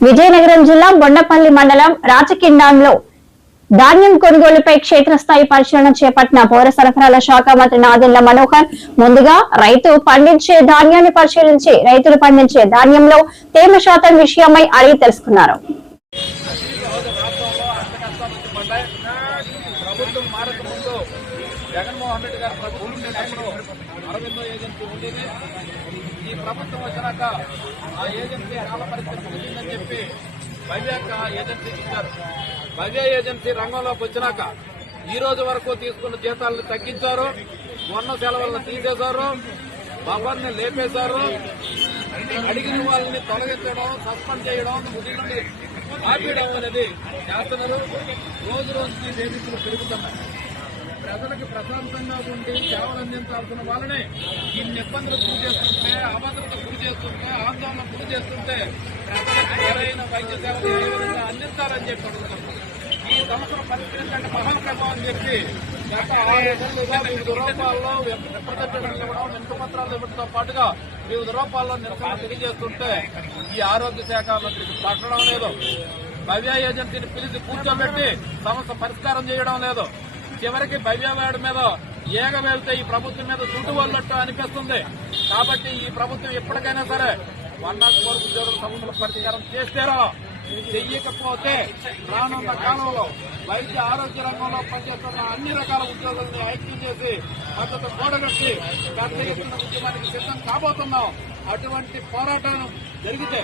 విజయనగరం జిల్లా బొండపల్లి మండలం రాచకిండంలో ధాన్యం కొనుగోలుపై క్షేత్రస్థాయి పరిశీలన చేపట్టిన పౌర సరఫరాల శాఖ మంత్రి నాదెండ్ల మనోహర్ ముందుగా రైతు పండించే ధాన్యాన్ని పరిశీలించి రైతులు పండించే ధాన్యంలో తేమ శాతం విషయమై అడిగి తెలుసుకున్నారు. జగన్మోహన్ రెడ్డి గారు అరవిందో ఏజెన్సీ ఉండేది ఈ ప్రభుత్వం వచ్చినాక ఆ ఏజెన్సీ కాల పరిస్థితి చెప్పి భవ్యాక ఏజెన్సీ ఇచ్చారు. భవ్య ఏజెన్సీ రంగంలోకి వచ్చినాక ఈ రోజు వరకు తీసుకున్న జీతాలను తగ్గించారు. మొన్న సెలవులను తీసేశారు. బఫర్ని లేపేశారు. అడిగిన వాళ్ళని తొలగించడం సస్పెండ్ చేయడం ముడి ఆపేయడం అనేది చేస్తున్నారు. రోజు రోజుకి వేదికలు పెరుగుతున్నాయి. ప్రజలకు ప్రశాంతంగా ఉండి సేవలు అందించాల్సిన వాళ్ళనే ఇన్ని ఇబ్బందులు గురి చేస్తుంటే అభద్రత గురి చేస్తుంటే ఆందోళన గురి చేస్తుంటే ప్రజలకు సరైన వైద్య సేవలు ఏ విధంగా అందించాలని చెప్పి అడుగుతున్నాం. ఈ సంవత్సరం పరిష్కరించండి మహాప్రభావం అని చెప్పి గత ఆరు నెలలుగా వివిధ రూపాల్లో ప్రదర్శనలు ఇవ్వడం నిమిష పత్రాలు ఇవ్వడంతో పాటుగా వివిధ రూపాల్లో నిరసన తెలియజేస్తుంటే ఈ ఆరోగ్య శాఖ మంత్రికి పట్టడం లేదు. భవ్య ఏజెన్సీని పిలిచి కూర్చోబెట్టి సమస్య పరిష్కారం చేయడం లేదు. చివరికి భవ్యవాడి మీద ఏగ వెళ్తే ఈ ప్రభుత్వం మీద చుట్టు వల్లట్టు అనిపిస్తుంది. కాబట్టి ఈ ప్రభుత్వం ఎప్పటికైనా సరే వన్ నాట్ ఫోర్ ఉద్యోగుల సమస్యల పరిష్కారం చేస్తారో చెయ్యకపోతే రానున్న కాలంలో వైద్య ఆరోగ్య రంగంలో పనిచేస్తున్న అన్ని రకాల ఉద్యోగులను ఐక్యం చేసి మద్దతు కూడగట్టి పెద్ద ఉద్యమానికి సిద్ధం కాబోతున్నాం. అటువంటి పోరాటం జరిగితే